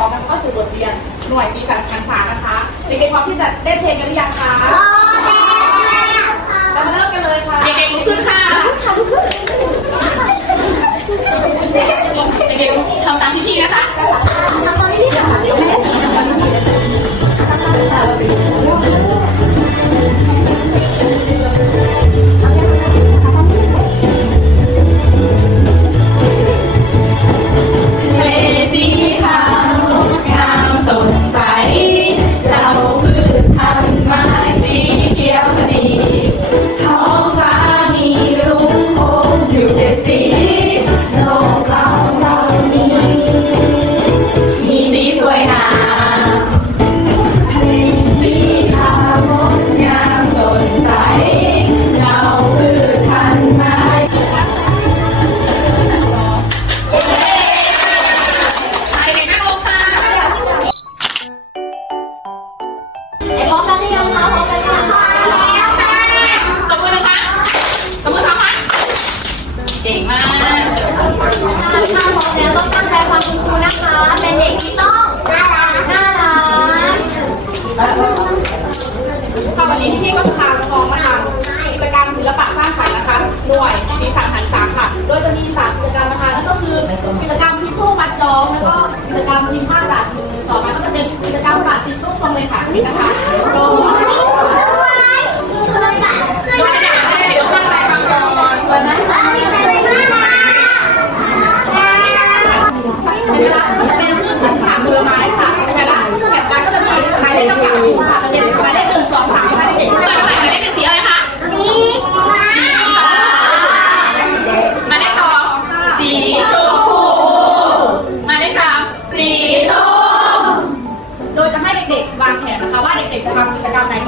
อมแล้วก็สู่บทเรียนหน่วยสีสันการศึกษานะคะเด็กๆพร้อมที่จะเล่นเพลงกันหรือยังคะเรามาเริ่มกันเลยค่ะ เด็กๆลุกขึ้นค่ะเด็กๆทำตามพี่ๆนะคะ สวยงา มัดย้อมแล้วก็กิจกรรมทีมผ้าสาดมือต่อมาก็จะเป็นกิจกรรมปะชิ้นลูกทรงเลยค่ะนะคะ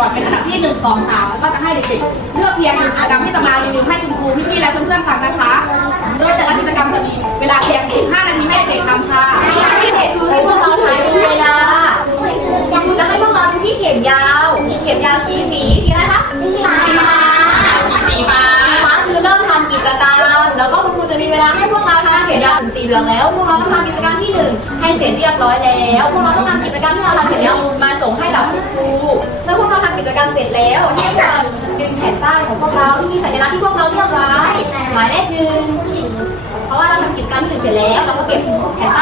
กิจกรรมไหนก่อนเป็นอันดับที่หนึ่งสองสามแล้วก็จะให้เด็กๆเลือกเพียงหนึ่งกิจกรรมที่จะมารีวิวให้คุณครูพี่ๆและเพื่อนๆฟังนะคะ โดยแต่ละกิจกรรมจะมีเวลาเพียง15นาทีให้เด็กๆทำค่ะที่เด็กคือให้พวกเราใช้เวลาคือจะให้พวกเราที่เข็มยาวเข็มยาวสีสีสีอะไรคะสีฟ้าสีฟ้าสีฟ้าคือเริ่มทำกิจกรรมแล้วก็คุณครูจะมีเวลาให้พวกเราทำเข็มยาวถึงสีเหลืองแล้วพวก เราต้องทำกิจกรรมที่หนึ่งให้เสร็จเรียบร้อยแล้วพวกเราต้องทำกิจกรรมที่เราทำเสร็จแล้วมาส่งให้กับคุณครูเมื่อพวกเราทำกิจกรรมเสร็จแล้วให้พวกเราดึงแผ่นป้ายของพวกเราที่มีสัญลักษณ์ที่พวกเราเลือกไว้หมายเลขหนึ่งเพราะว่าเราทำกิจกรรมที่หนึ่งเสร็จแล้วเราก็เก็บแผ่นป้าย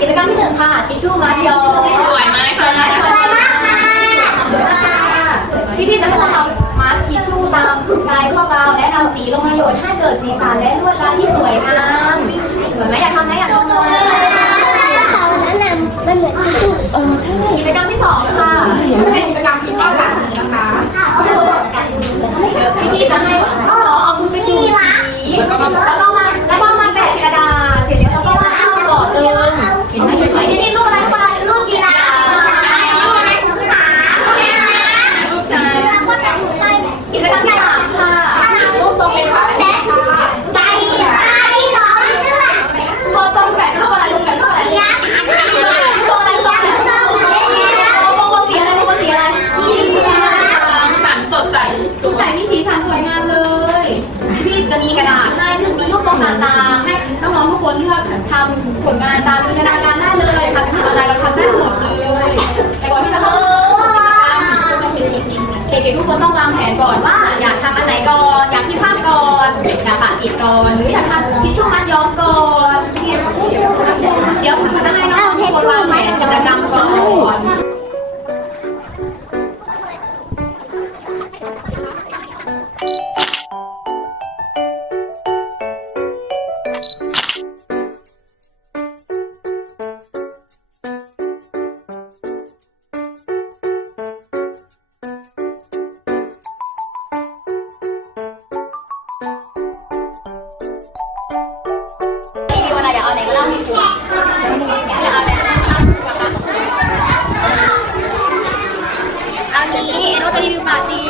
กิจกรรมที่หนึ่งค่ะ ชิชชู่มัดยอสวยไหมคะ สวยมากค่ะพี่ๆจะให้พวกเรามัดชิชชู่ตามลายพวกเราและนำสีลงมาหยดให้เกิดสีสันและลวดลายที่สวยงามสวยไหมอยากทำไหมอยากทำไหมเออใช่กิจกรรมที่สองค่ะ เป็นกิจกรรมที่ป้าหลังนี้นะคะ เดี๋ยวพี่ๆจะให้เอาเอามือไปจุ่มสีแล้วก็มาแล้วก็มาแล้วก็มาแปะกระดาษเสร็จแล้วเราก็วาดรูปต่อเติมเห็นไหมเห็นไหมนี่นี่รูปอะไรรูปอะไรรูปกีฬา ลูกชาย กิจกรรมที่สามค่ะ รูปทรงเลขาคณิตค่ะ ตัวตรงแปะรูปอะไรรูปแปะรูปอะไรรูปอะไรรูปอะไรรูปอะไรรูปอะไรสีอะไรรูปสีอะไร สันสดใสส ทุก ว แต่ ย มีสีสันสวยงามเลย พี่จะมีกระดาษให้มีรูปทรงต่างๆให้น้องๆทุกคนเลือก ทำผลงานตามจิน รีวิวปาตี